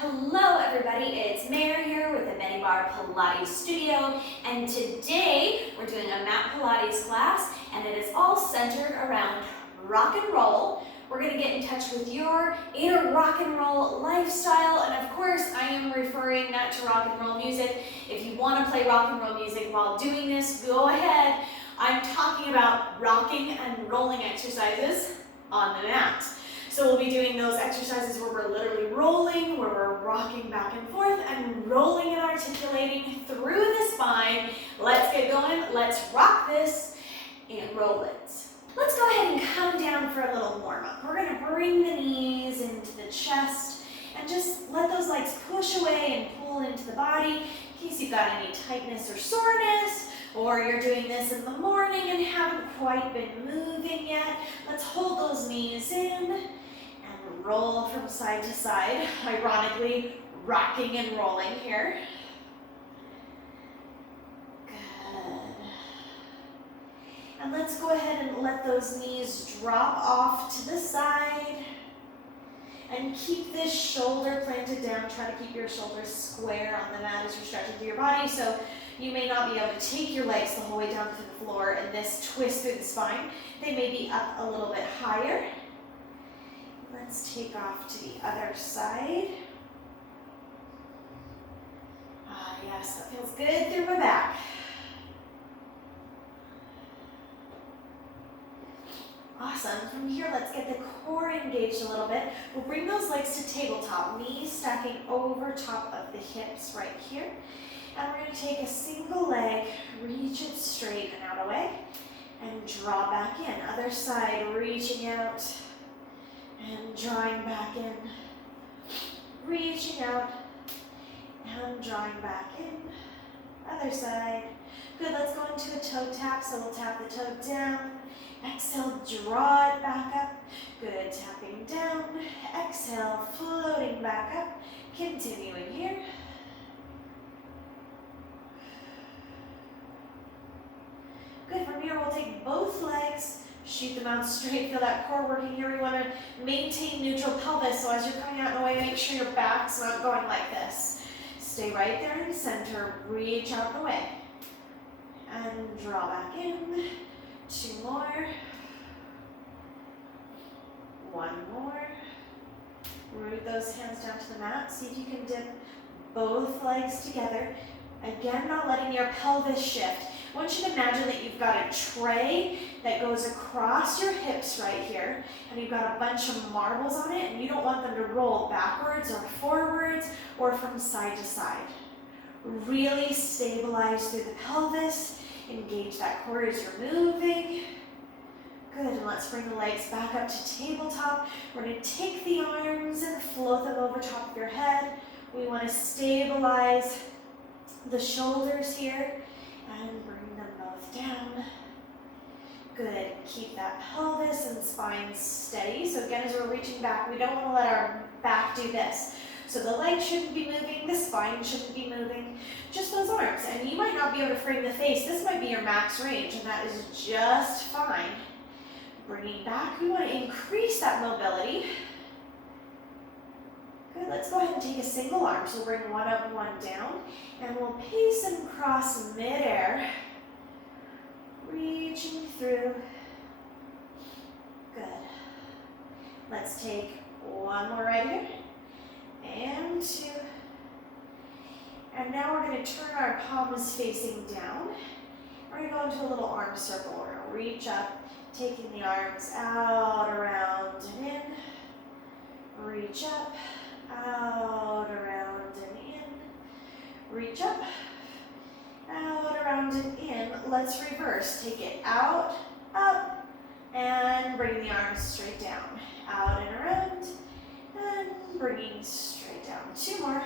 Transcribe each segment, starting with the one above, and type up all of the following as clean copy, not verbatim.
Hello everybody, it's Mare here with the Benniebarrefitness Pilates studio, and today we're doing a Mat Pilates class, and it is all centered around rock and roll. We're going to get in touch with your inner rock and roll lifestyle, and of course I am referring not to rock and roll music. If you want to play rock and roll music while doing this, go ahead. I'm talking about rocking and rolling exercises on the mat. So we'll be doing those exercises where we're literally rolling, where we're rocking back and forth and rolling and articulating through the spine. Let's get going. Let's rock this and roll it. Let's go ahead and come down for a little warm-up. We're going to bring the knees into the chest and just let those legs push away and pull into the body in case you've got any tightness or soreness, or you're doing this in the morning and haven't quite been moving yet. Let's hold those knees in. Roll from side to side, ironically rocking and rolling here. Good. And let's go ahead and let those knees drop off to the side. And keep this shoulder planted down. Try to keep your shoulders square on the mat as you're stretching through your body. So you may not be able to take your legs the whole way down through the floor and this twist through the spine. They may be up a little bit higher. Let's take off to the other side. Ah, yes, that feels good through my back. Awesome. From here, let's get the core engaged a little bit. We'll bring those legs to tabletop, knees stacking over top of the hips right here. And we're going to take a single leg, reach it straight and out away, and draw back in. Other side, reaching out. And drawing back in, reaching out, and drawing back in. Other side. Good, let's go into a toe tap, so we'll tap the toe down. Exhale, draw it back up. Good, tapping down. Exhale, floating back up. Continuing here. Good, from here we'll take both legs, shoot them out straight, feel that core working here. We want to maintain neutral pelvis, so as you're coming out in the way, make sure your back's not going like this. Stay right there in center, reach out the way. And draw back in. 2 more. 1 more. Root those hands down to the mat. See if you can dip both legs together. Again, not letting your pelvis shift. I want you to imagine that you've got a tray that goes across your hips right here, and you've got a bunch of marbles on it, and you don't want them to roll backwards or forwards or from side to side. Really stabilize through the pelvis, engage that core as you're moving. Good, and let's bring the legs back up to tabletop. We're going to take the arms and float them over top of your head. We want to stabilize the shoulders here and bring them both down. Good, keep that pelvis and spine steady. So again, as we're reaching back, we don't want to let our back do this. So the legs shouldn't be moving, the spine shouldn't be moving, just those arms. And you might not be able to frame the face. This might be your max range, and that is just fine. Bringing back, we want to increase that mobility. Good, let's go ahead and take a single arm. So we'll bring one up, one down, and we'll pace and cross midair. Reaching through. Good. Let's take 1 more right here. And 2. And now we're going to turn our palms facing down. We're going to go into a little arm circle. We're going to reach up, taking the arms out, around, and in. Reach up, out, around, and in. Reach up, out, around, and in. Let's reverse. Take it out, up, and bring the arms straight down. Out and around, and bringing straight down. 2 more.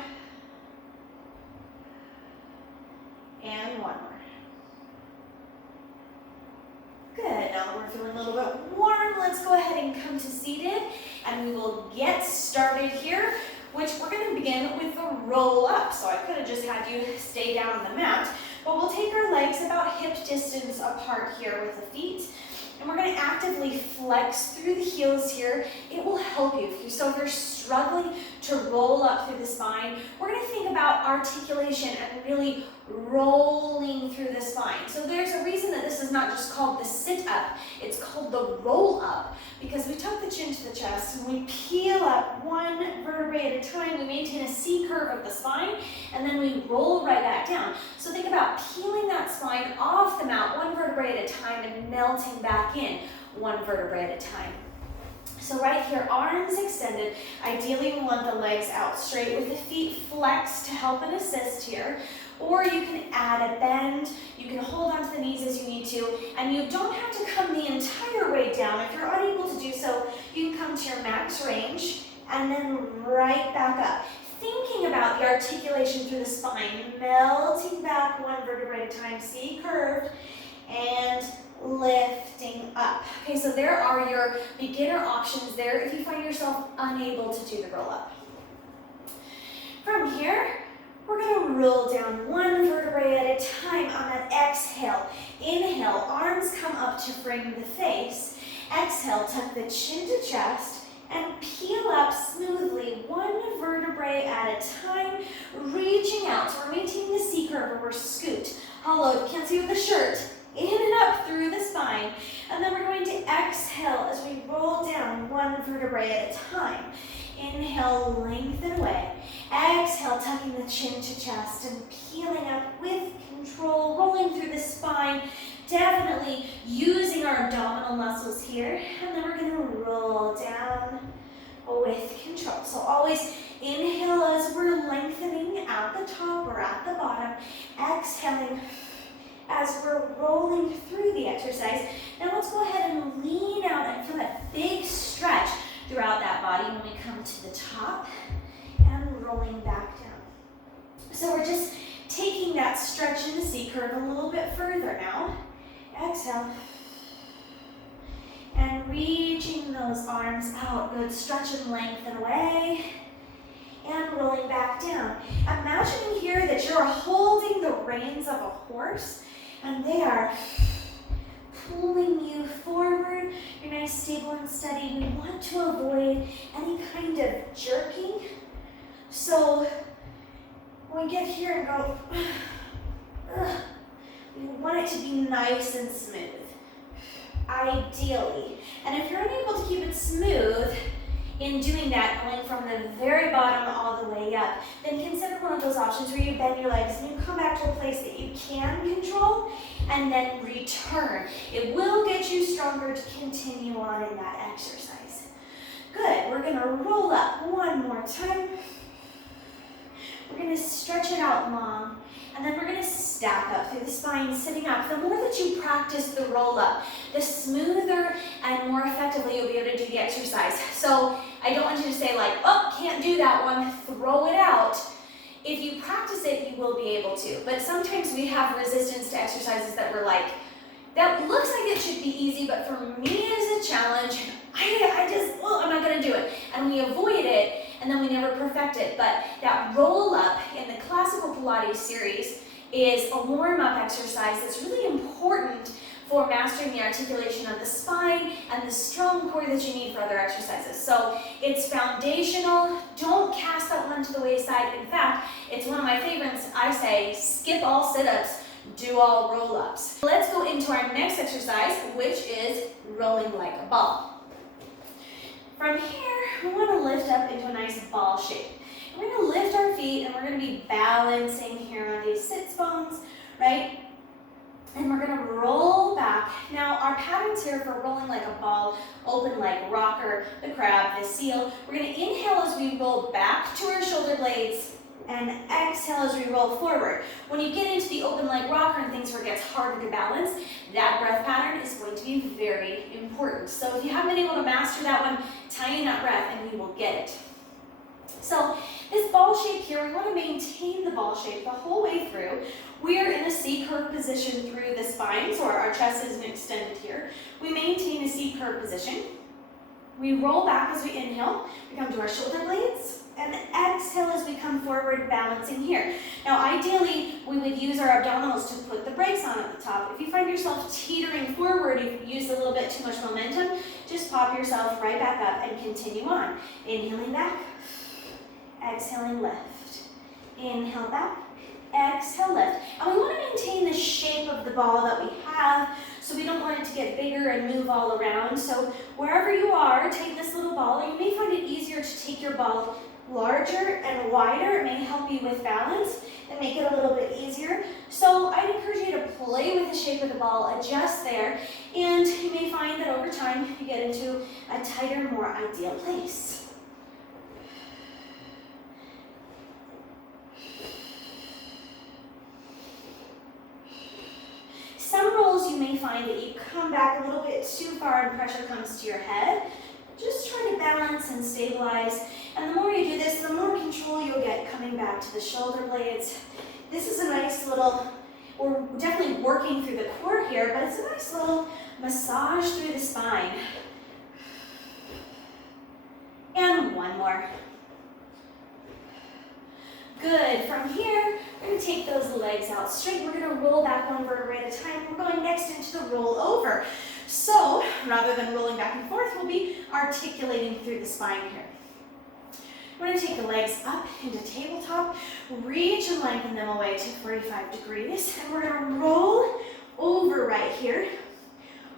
And 1 more. Good, now that we're feeling a little bit warm, let's go ahead and come to seated, and we will get started here, which we're going to begin with the roll up. So I could have just had you stay down on the mat, but we'll take our legs about hip distance apart here with the feet, And we're going to actively flex through the heels here. It will help you. So if you're struggling to roll up through the spine, we're going to think about articulation and really rolling through the spine. So there's a reason that this is not just called the sit up, it's called the roll up, because we tuck the chin to the chest and we peel up one vertebrae at a time. We maintain a C curve of the spine, and then we roll right back down. So think about peeling that spine off the mat one vertebrae at a time and melting back in one vertebrae at a time. So right here, arms extended. Ideally, we want the legs out straight with the feet flexed to help and assist here. Or you can add a bend. You can hold onto the knees as you need to, and you don't have to come the entire way down. If you're unable to do so, you can come to your max range and then right back up. Thinking about the articulation through the spine, melting back one vertebrae at a time, C curved, and lifting up. Okay, so there are your beginner options there if you find yourself unable to do the roll up. From here, we're going to roll down one vertebrae at a time on that exhale. Inhale, arms come up to frame the face. Exhale, tuck the chin to chest and peel up smoothly one vertebrae at a time, reaching out. So we're maintaining the C curve or we're scoot. Hollowed, can't see with the shirt. In and up through the spine. And then we're going to exhale as we roll down one vertebrae at a time. Inhale, lengthen away. Exhale, tucking the chin to chest and peeling up with control, rolling through the spine. Definitely using our abdominal muscles here. And then we're going to roll down with control. So always inhale as we're lengthening at the top or at the bottom. Exhaling as we're rolling through the exercise. Now let's go ahead and lean out and feel that big stretch throughout that body when we come to the top and rolling back down. So we're just taking that stretch in the C curve a little bit further now. Exhale. And reaching those arms out. Good, stretch and lengthen away. And rolling back down. Imagining here that you're holding the reins of a horse and they are pulling you forward. You're nice, stable, and steady. We want to avoid any kind of jerking. So when we get here and go, we want it to be nice and smooth, ideally. And if you're unable to keep it smooth, in doing that, going from the very bottom all the way up, then consider one of those options where you bend your legs and you come back to a place that you can control and then return. It will get you stronger to continue on in that exercise. Good, we're gonna roll up one more time. We're gonna stretch it out long, and then we're gonna stack up through the spine, sitting up. The more that you practice the roll up, the smoother and more effectively you'll be able to do the exercise. So I don't want you to say like, oh, can't do that one, throw it out. If you practice it, you will be able to. But sometimes we have resistance to exercises that we're like, that looks like it should be easy, but for me it is a challenge. I'm not gonna do it. And we avoid it, and then we never perfect it. But that roll up in the classical Pilates series is a warm-up exercise that's really important for mastering the articulation of the spine and the strong core that you need for other exercises. So it's foundational. Don't cast that one to the wayside. In fact, it's one of my favorites. I say skip all sit-ups, do all roll-ups. Let's go into our next exercise, which is rolling like a ball. From here, we want to lift up into a nice ball shape. We're going to lift our feet and we're going to be balancing here on these sit bones, right? And we're going to roll back. Now, our patterns here for rolling like a ball, open like rocker, the crab, the seal. We're going to inhale as we roll back to our shoulder blades and exhale as we roll forward. When you get into the open leg rocker and things where it gets harder to balance, that breath pattern is going to be very important. So if you haven't been able to master that one, tie in that breath and you will get it. So this ball shape here, we want to maintain the ball shape the whole way through. We are in a C curve position through the spine, so our chest isn't extended here. We maintain a C curve position. We roll back as we inhale. We come to our shoulder blades. And exhale as we come forward, balancing here. Now, ideally, we would use our abdominals to put the the brakes on at the top. If you find yourself teetering forward, you've used a little bit too much momentum, just pop yourself right back up and continue on. Inhaling back, exhaling lift. Inhale back, exhale lift. And we want to maintain the shape of the ball that we have, so we don't want it to get bigger and move all around. So wherever you are, take this little ball. You may find it easier to take your ball larger and wider. It may help you with balance and make it a little bit easier. So I'd encourage you to play with the shape of the ball, adjust there, and you may find that over time you get into a tighter, more ideal place. Some rolls you may find that you come back a little bit too far and pressure comes to your head. Just try to balance and stabilize. And the more you do this, the more control you'll get coming back to the shoulder blades. This is a nice little, we're definitely working through the core here, but it's a nice little massage through the spine. And one more. Good. From here, we're going to take those legs out straight. We're going to roll back one vertebrae at a time. We're going next into the roll over. So rather than rolling back and forth, we'll be articulating through the spine here. We're going to take the legs up into tabletop, reach and lengthen them away to 45 degrees, and we're going to roll over right here.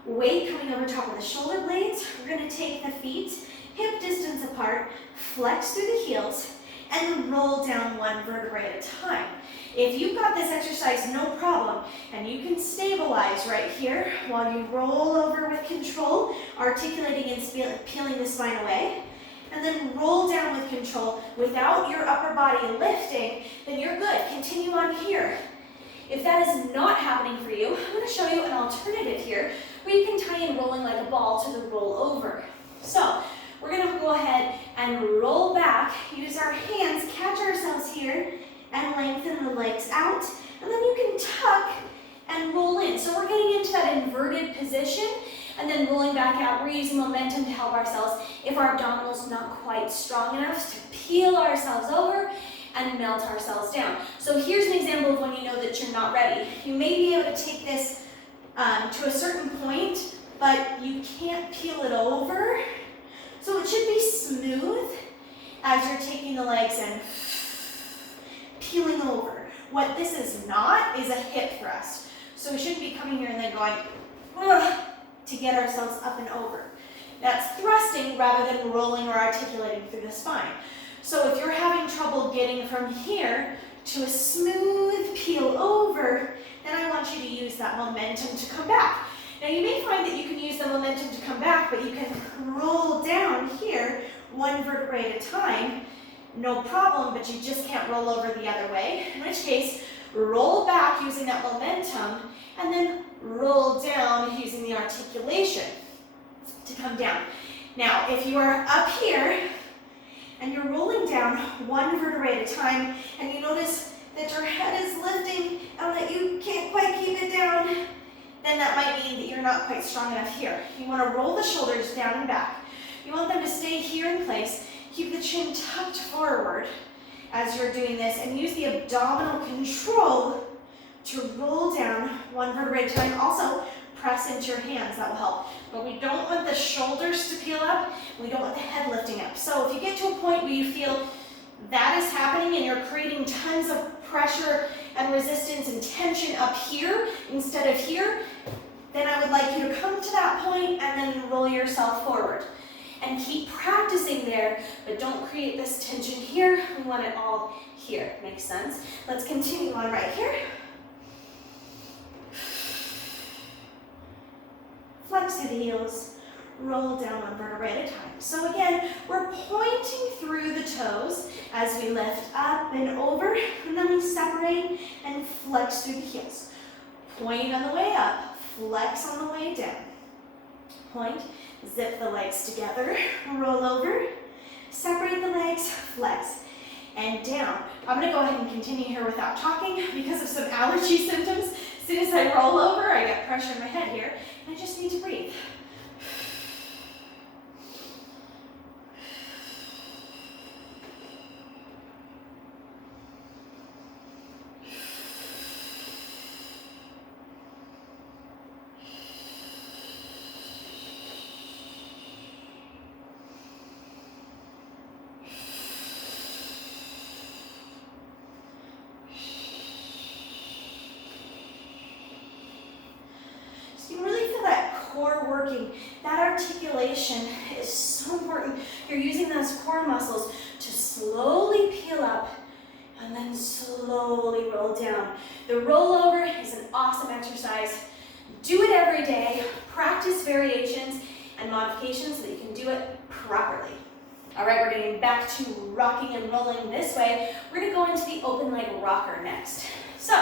Weight coming over top of the shoulder blades. We're going to take the feet hip distance apart, flex through the heels, and roll down one vertebrae at a time. If you've got this exercise, no problem, and you can stabilize right here while you roll over with control, articulating and peeling the spine away, and then roll down with control without your upper body lifting, then you're good. Continue on here. If that is not happening for you, I'm going to show you an alternative here where you can tie in rolling like a ball to the roll over. So we're going to go ahead and roll back, use our hands, catch ourselves here, and lengthen the legs out. And then you can tuck and roll in. So we're getting into that inverted position and then rolling back out. We're using momentum to help ourselves if our abdominals not quite strong enough to peel ourselves over and melt ourselves down. So here's an example of when you know that you're not ready. You may be able to take this to a certain point, but you can't peel it over. So it should be smooth as you're taking the legs and peeling over. What this is not is a hip thrust. So we shouldn't be coming here and then going to get ourselves up and over. That's thrusting rather than rolling or articulating through the spine. So if you're having trouble getting from here to a smooth peel over, then I want you to use that momentum to come back. Now you may find that you can use the momentum to come back, but you can roll down here one vertebrae at a time, no problem, but you just can't roll over the other way, in which case roll back using that momentum and then roll down using the articulation to come down. Now if you are up here and you're rolling down one vertebrae at a time and you notice that your head is lifting and that you can't quite keep it down, then that might mean that you're not quite strong enough here. You want to roll the shoulders down and back. You want them to stay here in place. Keep the chin tucked forward as you're doing this and use the abdominal control to roll down one vertebrae at a time. Also, press into your hands, that will help. But we don't want the shoulders to peel up. We don't want the head lifting up. So if you get to a point where you feel that is happening and you're creating tons of pressure and resistance and tension up here instead of here, then I would like you to come to that point and then roll yourself forward. And keep practicing there, but don't create this tension here. We want it all here. Makes sense? Let's continue on right here. Flex through the heels, roll down one vertebrae at a time. So again, we're pointing through the toes as we lift up and over, and then we separate and flex through the heels. Point on the way up, flex on the way down. Point, zip the legs together, roll over, separate the legs, flex, and down. I'm going to go ahead and continue here without talking because of some allergy symptoms. As soon as I roll over, I get pressure in my head here, and I just need to breathe. working. That articulation is so important. You're using those core muscles to slowly peel up and then slowly roll down. The rollover is an awesome exercise. Do it every day. Practice variations and modifications so that you can do it properly. All right, we're getting back to rocking and rolling this way. We're gonna go into the open leg rocker next. So,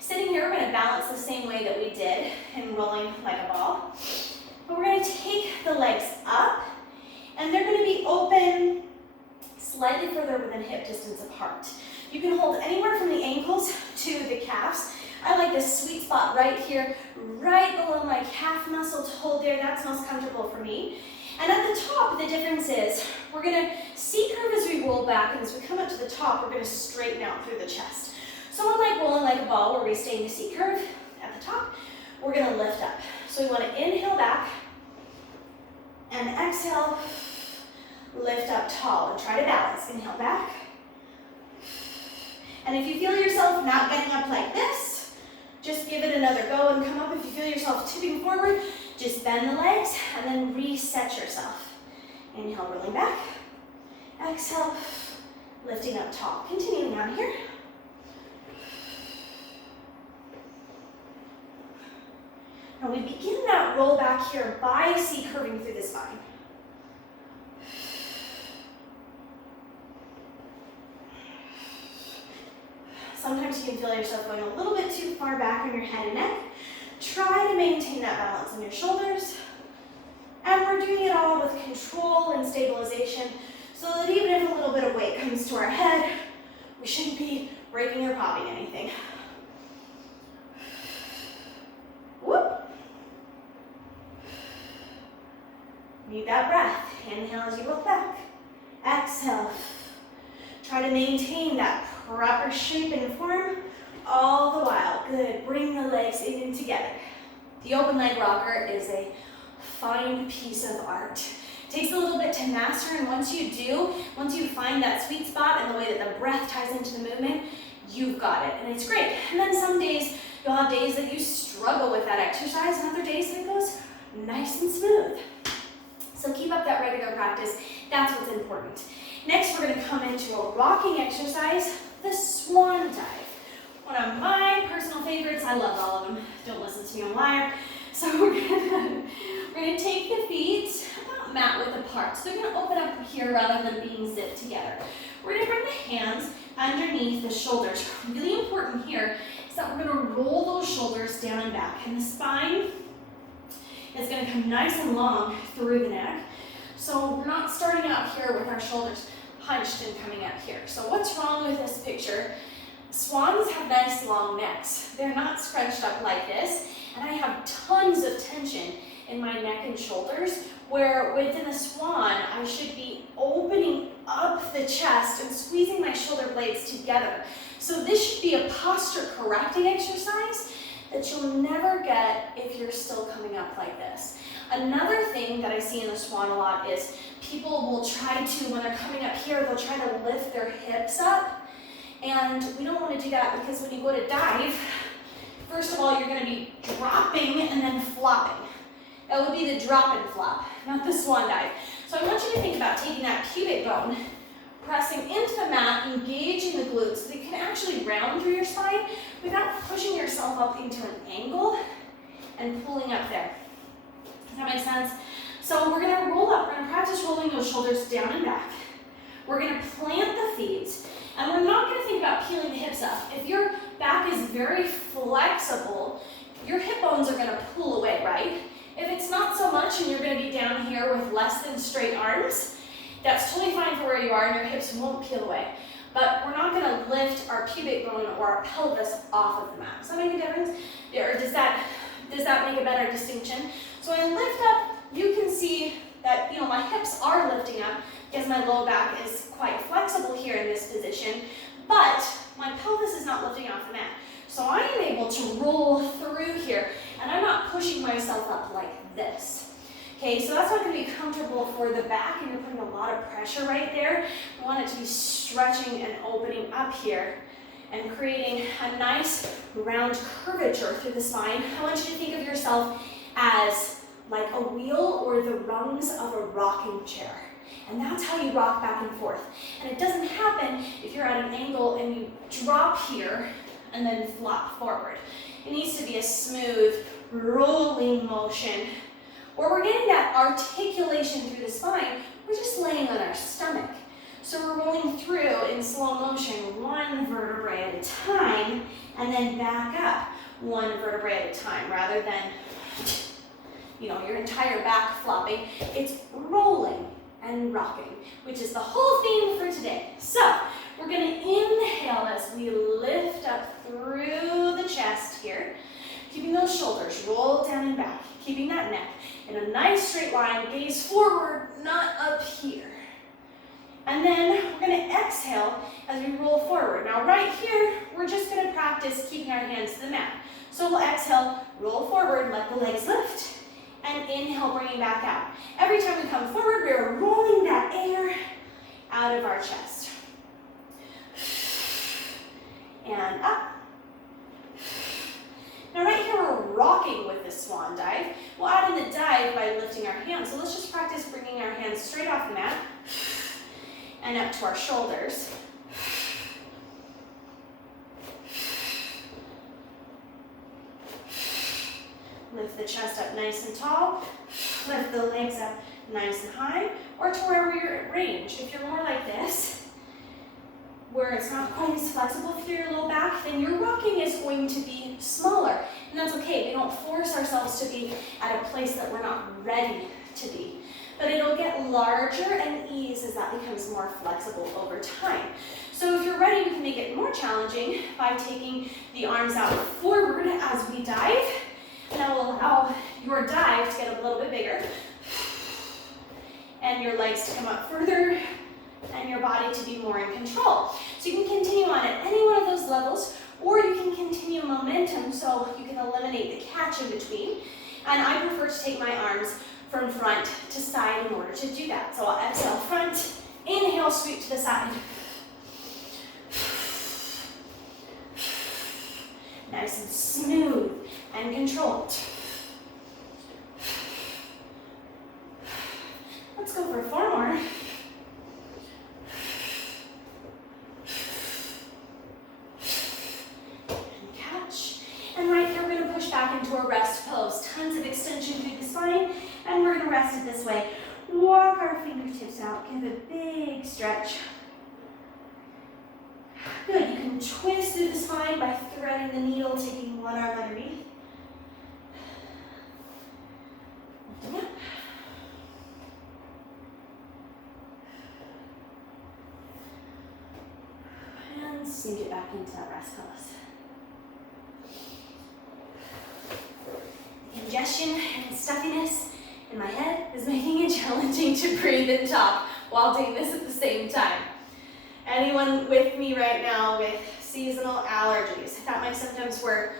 sitting here, we're gonna balance the same way that we did in rolling like a ball. But we're gonna take the legs up, and they're gonna be open slightly further within hip distance apart. You can hold anywhere from the ankles to the calves. I like this sweet spot right here, right below my calf muscle to hold there. That's most comfortable for me. And at the top, the difference is we're gonna C-curve as we roll back, and as we come up to the top, we're gonna straighten out through the chest. So unlike rolling like a ball where we stay in the C-curve at the top, we're gonna lift up. So we wanna inhale back and exhale, lift up tall and try to balance. Inhale back. And if you feel yourself not getting up like this, just give it another go and come up. If you feel yourself tipping forward, just bend the legs and then reset yourself. Inhale, rolling back. Exhale, lifting up tall. Continuing on here. Now we begin that roll back here by C-curving through the spine. Sometimes you can feel yourself going a little bit too far back on your head and neck. Try to maintain that balance in your shoulders. And we're doing it all with control and stabilization so that even if a little bit of weight comes to our head, we shouldn't be breaking or popping anything. Whoop. Need that breath. Inhale as you roll back. Exhale. Try to maintain that proper shape and form all the while. Good. Bring the legs in and together. The open leg rocker is a fine piece of art. It takes a little bit to master, and once you do, once you find that sweet spot and the way that the breath ties into the movement, you've got it, and it's great. And then some days, you'll have days that you struggle with that exercise, and other days that it goes nice and smooth. So keep up that regular practice. That's what's important. Next, we're going to come into a rocking exercise, the Swan Dive. One of my personal favorites. I love all of them. Don't listen to me, I'm a liar. So we're gonna take the feet about mat width apart. So they're going to open up here rather than being zipped together. We're going to bring the hands underneath the shoulders. Really important here is that we're going to roll those shoulders down and back, and the spine is going to come nice and long through the neck. So we're not starting out here with our shoulders hunched and coming up here. So what's wrong with this picture? Swans have nice long necks. They're not scrunched up like this, and I have tons of tension in my neck and shoulders, where within a swan, I should be opening up the chest and squeezing my shoulder blades together. So this should be a posture correcting exercise that you'll never get if you're still coming up like this. Another thing that I see in the swan a lot is people will try to, when they're coming up here, they'll try to lift their hips up. And we don't want to do that, because when you go to dive, first of all, you're going to be dropping and then flopping. That would be the drop and flop, not the swan dive. So I want you to think about taking that pubic bone, pressing into the mat, engaging the glutes so that you can actually round through your spine without pushing yourself up into an angle and pulling up there. Does that make sense? So we're going to roll up. We're going to practice rolling those shoulders down and back. We're going to plant the feet, and we're not going to think about peeling the hips up. If your back is very flexible, your hip bones are going to pull away, right? If it's not so much and you're going to be down here with less than straight arms, that's totally fine for where you are and your hips won't peel away. But we're not going to lift our pubic bone or our pelvis off of the mat. Does that make a difference? Or does that make a better distinction? So I lift up, you can see that, my hips are lifting up because my low back is quite flexible here in this position, but my pelvis is not lifting off the mat. So I am able to roll through here, and I'm not pushing myself up like this. Okay, so that's not going to be comfortable for the back, and you're putting a lot of pressure right there. We want it to be stretching and opening up here and creating a nice round curvature through the spine. I want you to think of yourself as like a wheel or the rungs of a rocking chair. And that's how you rock back and forth. And it doesn't happen if you're at an angle and you drop here and then flop forward. It needs to be a smooth, rolling motion. Where we're getting that articulation through the spine, we're just laying on our stomach. So we're rolling through in slow motion, one vertebrae at a time, and then back up one vertebrae at a time, rather than, you know, your entire back flopping. It's rolling and rocking, which is the whole theme for today. So we're going to inhale as we lift up through the chest here, keeping those shoulders rolled down and back, keeping that neck in a nice straight line, gaze forward, not up here. And then we're going to exhale as we roll forward. Now right here, we're just going to practice keeping our hands to the mat. So we'll exhale, roll forward, let the legs lift, and inhale, bringing back out. Every time we come forward, we're rolling that air out of our chest. And up. Now right here, we're rocking with the Swan Dive. We'll add in the dive by lifting our hands. So let's just practice bringing our hands straight off the mat and up to our shoulders. Lift the chest up nice and tall. Lift the legs up nice and high, or to wherever you're at range. If you're more like this, where it's not quite as flexible through your low back, then your rocking is going to be smaller. And that's okay. We don't force ourselves to be at a place that we're not ready to be. But it'll get larger and ease as that becomes more flexible over time. So if you're ready, we can make it more challenging by taking the arms out forward as we dive. And that will allow your dive to get a little bit bigger, and your legs to come up further, and your body to be more in control. So you can continue on at any one of those levels, or you can continue momentum so you can eliminate the catch in between. And I prefer to take my arms from front to side in order to do that. So I'll exhale front, inhale, sweep to the side. Nice and smooth and controlled. Let's go for 4 more. And catch. And right here, we're going to push back into a rest pose. Tons of extension through the spine. And we're going to rest it this way. Walk our fingertips out. Give a big stretch. Good. You can twist through the spine by threading the needle, taking one arm underneath. Lifting up. And sink it back into that rest pose. Congestion and stuffiness in my head is making it challenging to breathe and talk while doing this at the same time. Anyone with me right now with seasonal allergies? I thought my symptoms were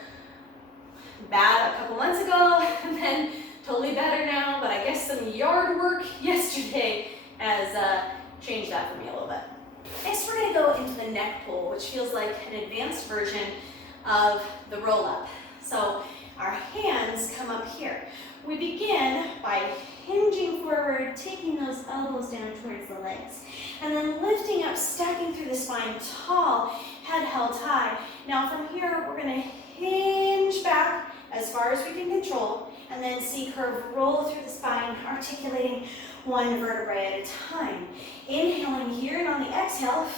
bad a couple months ago and then totally better now, but I guess some yard work yesterday has changed that for me a little bit. Next, we're going to go into the neck pull, which feels like an advanced version of the roll-up. So our hands come up here. We begin by hinging forward, taking those elbows down towards the legs, and then lifting up, stacking through the spine, tall, head held high. Now from here, we're going to hinge back as far as we can control, and then C-curve, roll through the spine, articulating one vertebrae at a time. Inhaling here, and on the exhale,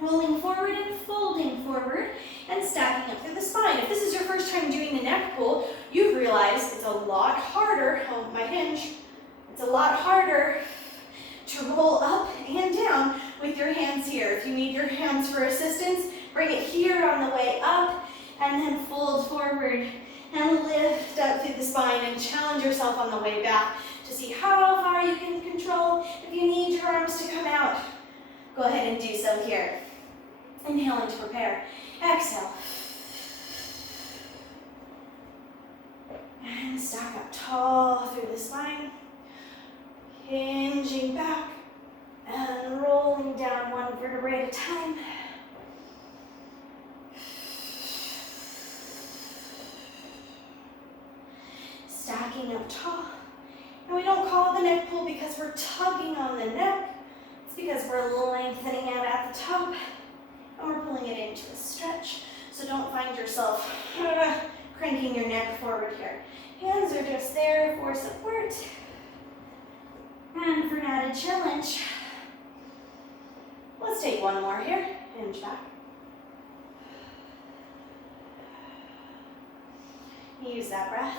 rolling forward and folding forward, and stacking up through the spine. If this is your first time doing the neck pull, you've realized it's a lot harder, hold my hinge, it's a lot harder to roll up and down with your hands here. If you need your hands for assistance, bring it here on the way up, and then fold forward and lift up through the spine, and challenge yourself on the way back to see how far you can control. If you need your arms to come out, go ahead and do so here. Inhaling to prepare. Exhale. And stack up tall through the spine. Hinging back and rolling down one vertebrae at a time. stacking up tall. And we don't call it the neck pull because we're tugging on the neck. It's because we're lengthening out at the top and we're pulling it into a stretch. So don't find yourself cranking your neck forward here. Hands are just there for support and for an added challenge. Let's take one more here. Hinge back. Use that breath.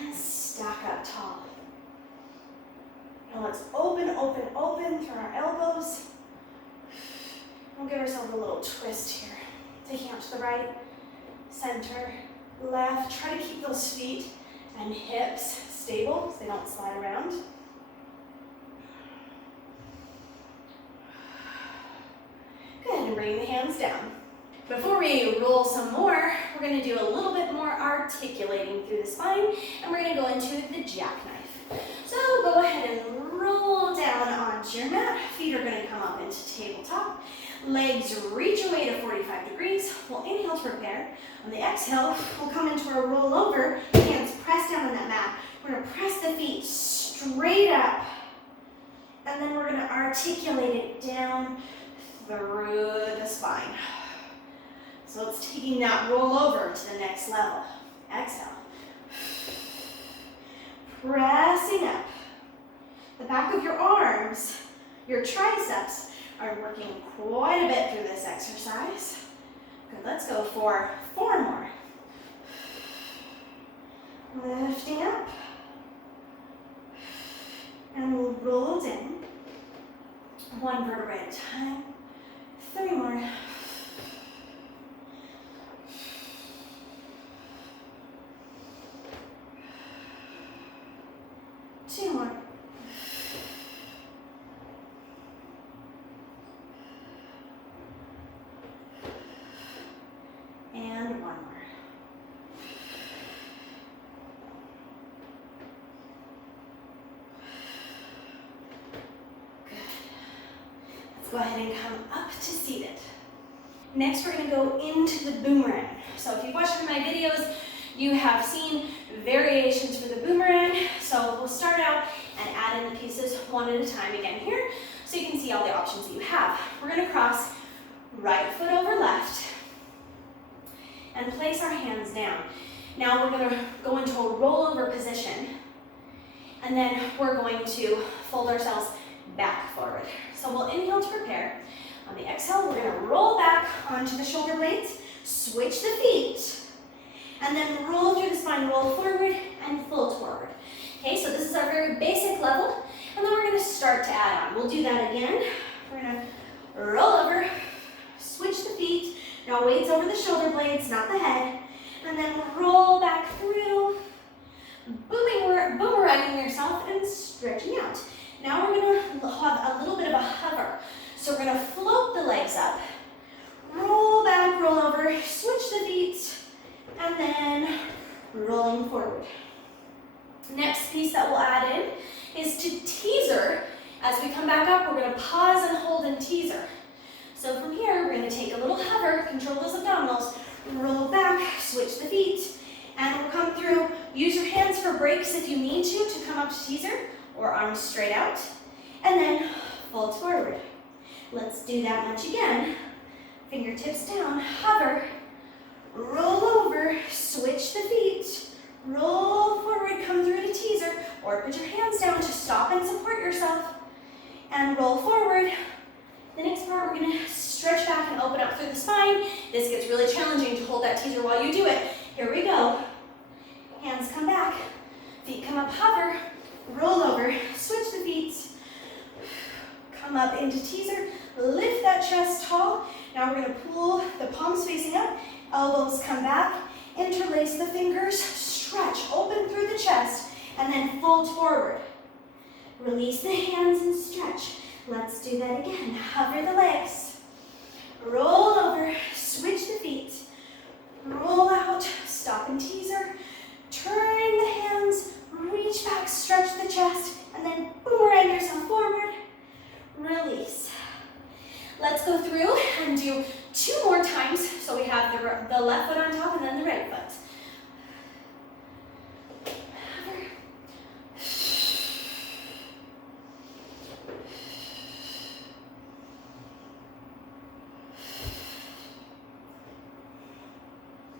And stack up tall. Now let's open, open, open through our elbows. We'll give ourselves a little twist here. Taking out to the right, center, left. Try to keep those feet and hips stable so they don't slide around. Go ahead and bring the hands down. Before we roll some more, we're going to do a little bit more articulating through the spine, and we're going to go into the jackknife. So go ahead and roll down onto your mat. Feet are going to come up into tabletop. Legs reach away to 45 degrees. We'll inhale to prepare. On the exhale, we'll come into our rollover. Hands press down on that mat. We're going to press the feet straight up, and then we're going to articulate it down through the spine. So it's taking that rollover to the next level. Exhale. Pressing up. The back of your arms, your triceps, are working quite a bit through this exercise. Good, let's go for 4 more. Lifting up. And we'll roll down. 1 vertebrae at a time. 3 more. 2 more. And 1 more. Good. Let's go ahead and come up to seated. Next, we're going to go into the boomerang. So if you've watched my videos, you have seen variations for the boomerang. So we'll start out and add in the pieces one at a time again here, so you can see all the options that you have. We're going to cross right foot over left and place our hands down. Now we're going to go into a rollover position, and then we're going to fold ourselves back forward. So we'll inhale to prepare. On the exhale, we're going to roll back onto the shoulder blades, switch the feet, and then roll through the spine, roll forward and fold forward. Okay, so this is our very basic level, and then we're going to start to add on. We'll do that again. We're going to roll over, switch the feet. Now weights over the shoulder blades, not the head, and then roll back through, boomeranging yourself and stretching out. Now we're going to have a little bit of a hover. So we're going to float the legs up, roll back, roll over, switch the feet, and then rolling forward. Next piece that we'll add in is to teaser. As we come back up, we're going to pause and hold and teaser. So from here, we're going to take a little hover, control those abdominals, roll back, switch the feet, and we'll come through. Use your hands for breaks if you need to come up to teaser, or arms straight out, and then fold forward. Let's do that once again. Fingertips down, hover, roll over, switch the feet, roll forward, come through to teaser, or put your hands down to stop and support yourself, and roll forward. The next part, we're going to stretch back and open up through the spine. This gets really challenging to hold that teaser while you do it. Here we go. Hands come back, feet come up, hover, roll over, switch the feet, come up into teaser, lift that chest tall. Now we're going to pull the palms facing up, elbows come back, interlace the fingers, stretch, open through the chest, and then fold forward. Release the hands and stretch. Let's do that again. Hover the legs, roll over, switch the feet, roll out, stop and teaser, turn the hands, reach back, stretch the chest, and then boomerang yourself forward. Release. Let's go through and do 2 more times, so we have the left foot on top and then the right foot.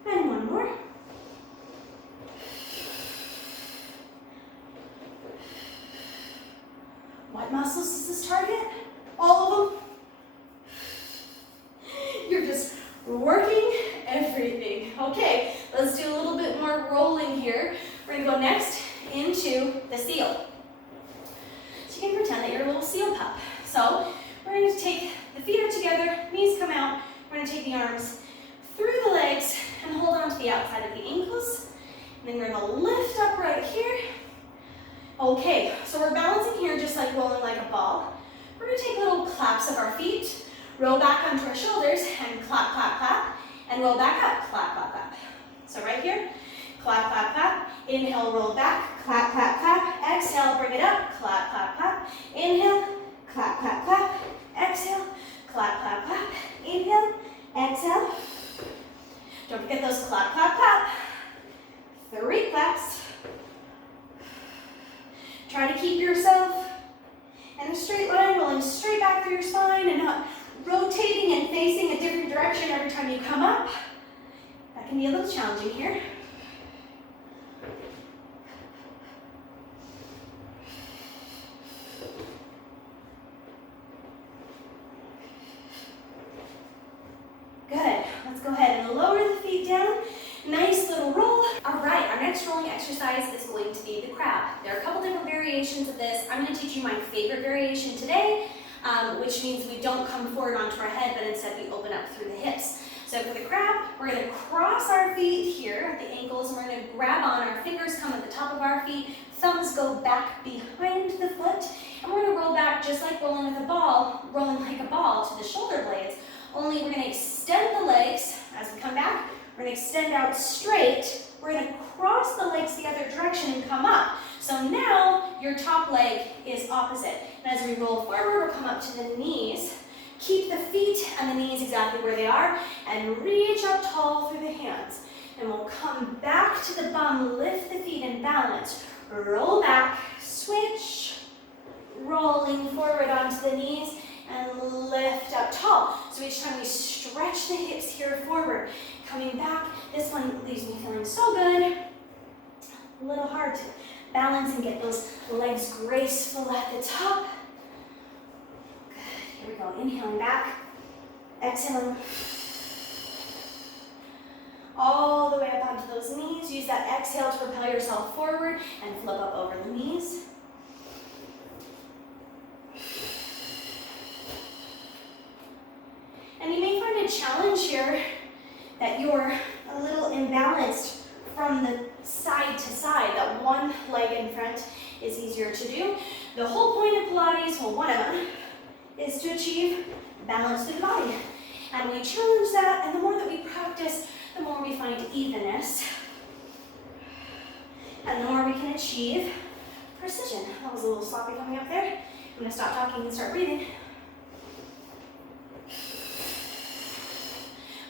And one more. What muscles does this target? All of them. You're just working everything. Okay, let's do a little bit more rolling here. We're gonna go next into the seal. So you can pretend that you're a little seal pup. So we're going to take the feet are together, knees come out. We're going to take the arms through the legs and hold on to the outside of the ankles. And then we're going to lift up right here. Okay, so we're balancing here just like rolling like a ball. We're going to take little claps of our feet, roll back onto our shoulders, and clap, clap, clap, and roll back up, clap, clap, clap. So right here, clap, clap, clap. Inhale, roll back, clap, clap, clap. Exhale, bring it up, clap, clap, clap. Inhale, clap, clap, clap. Exhale, clap, clap, clap. Inhale, exhale. Don't forget those clap, clap, clap. 3 claps. Try to keep yourself in a straight line, rolling straight back through your spine and not rotating and facing a different direction every time you come up. That can be a little challenging here. Good. Let's go ahead and lower the feet down. Nice little roll. All right, our next rolling exercise is going to be the crab. There are a couple different variations of this. I'm going to teach you my favorite variation today, which means we don't come forward onto our head, but instead we open up through the hips. So for the crab, we're going to cross our feet here at the ankles, and we're going to grab on. Our fingers come at the top of our feet, thumbs go back behind the foot, and we're going to roll back just like rolling like a ball to the shoulder blades. Only we're going to extend the legs as we come back. We're going to extend out straight. We're going to cross the legs the other direction and come up. So now your top leg is opposite. And as we roll forward, we'll come up to the knees. Keep the feet and the knees exactly where they are and reach up tall through the hands. And we'll come back to the bum, lift the feet and balance. Roll back, switch, rolling forward onto the knees and lift up tall. So each time we stretch the hips here forward, coming back. This one leaves me feeling so good. A little hard to balance and get those legs graceful at the top. Good, here we go, inhaling back, exhaling. All the way up onto those knees. Use that exhale to propel yourself forward and flip up over the knees. And you may find a challenge here that you're a little imbalanced from the side to side, that one leg in front is easier to do. The whole point of Pilates, well, one of them, is to achieve balance through the body. And we challenge that, and the more that we practice, the more we find evenness, and the more we can achieve precision. That was a little sloppy coming up there. I'm going to stop talking and start breathing.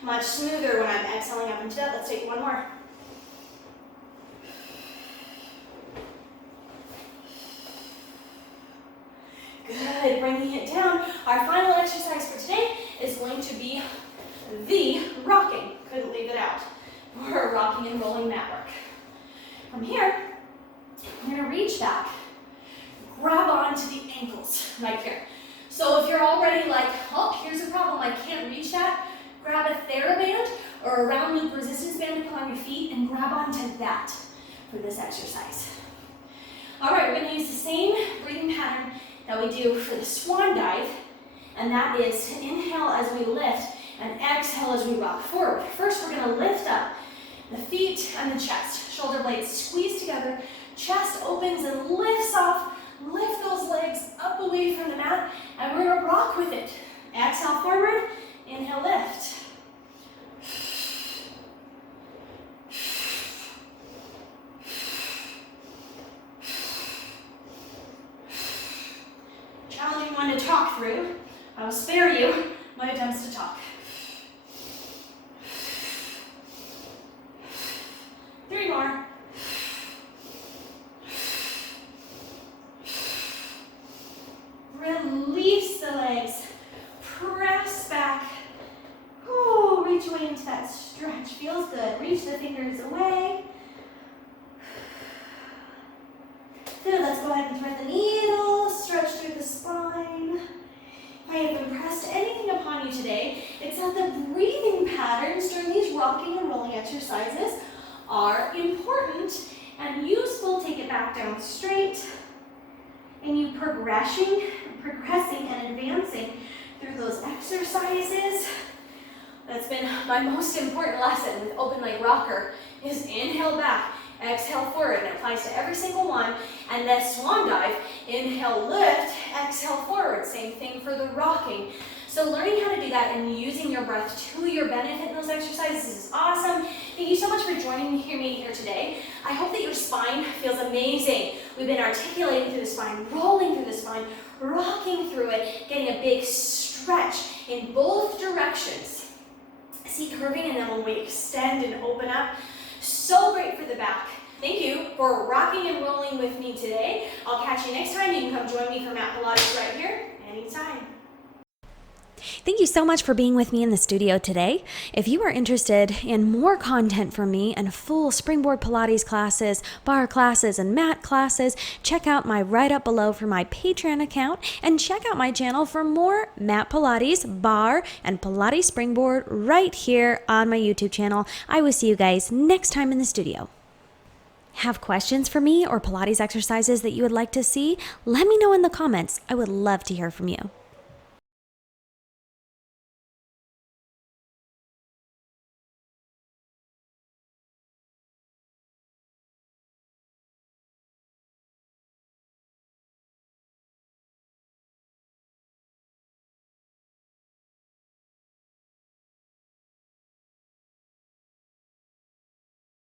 Much smoother when I'm exhaling up into that. Let's take one more. Good, bringing it down. Our final exercise for today is going to be the rocking. Couldn't leave it out. We're rocking and rolling mat work. From here, I'm going to reach back, grab onto the ankles right here. So if you're already like, oh, here's a problem, I can't reach that, grab a TheraBand or a round loop resistance band to put on your feet and grab onto that for this exercise. All right, we're going to use the same breathing pattern that we do for the Swan Dive, and that is to inhale as we lift and exhale as we rock forward. First, we're going to lift up the feet and the chest. Shoulder blades squeeze together, chest opens and lifts off. Lift those legs up away from the mat, and we're going to rock with it. Exhale forward, inhale, lift. Challenging one to talk through. I will spare you my attempts to talk. reach the fingers away. Good, let's go ahead and thread the needle, stretch through the spine. If I have impressed anything upon you today, it's that the breathing patterns during these rocking and rolling exercises are important and useful. Take it back down straight, and you progressing and advancing through those exercises. That's been my most important lesson with open leg rocker is inhale back, exhale forward, and it applies to every single one. And then swan dive, inhale lift, exhale forward. Same thing for the rocking. So learning how to do that and using your breath to your benefit in those exercises is awesome. Thank you so much for joining me here today. I hope that your spine feels amazing. We've been articulating through the spine, rolling through the spine, rocking through it, getting a big stretch in both directions. See curving, and then when we extend and open up, so great for the back. Thank you for rocking and rolling with me today. I'll catch you next time. You can come join me for Mat Pilates right here anytime. Thank you so much for being with me in the studio today. If you are interested in more content from me and full Springboard Pilates classes, Barre classes, and mat classes, check out my write-up below for my Patreon account and check out my channel for more Mat Pilates, Barre, and Pilates Springboard right here on my YouTube channel. I will see you guys next time in the studio. Have questions for me or Pilates exercises that you would like to see? Let me know in the comments. I would love to hear from you.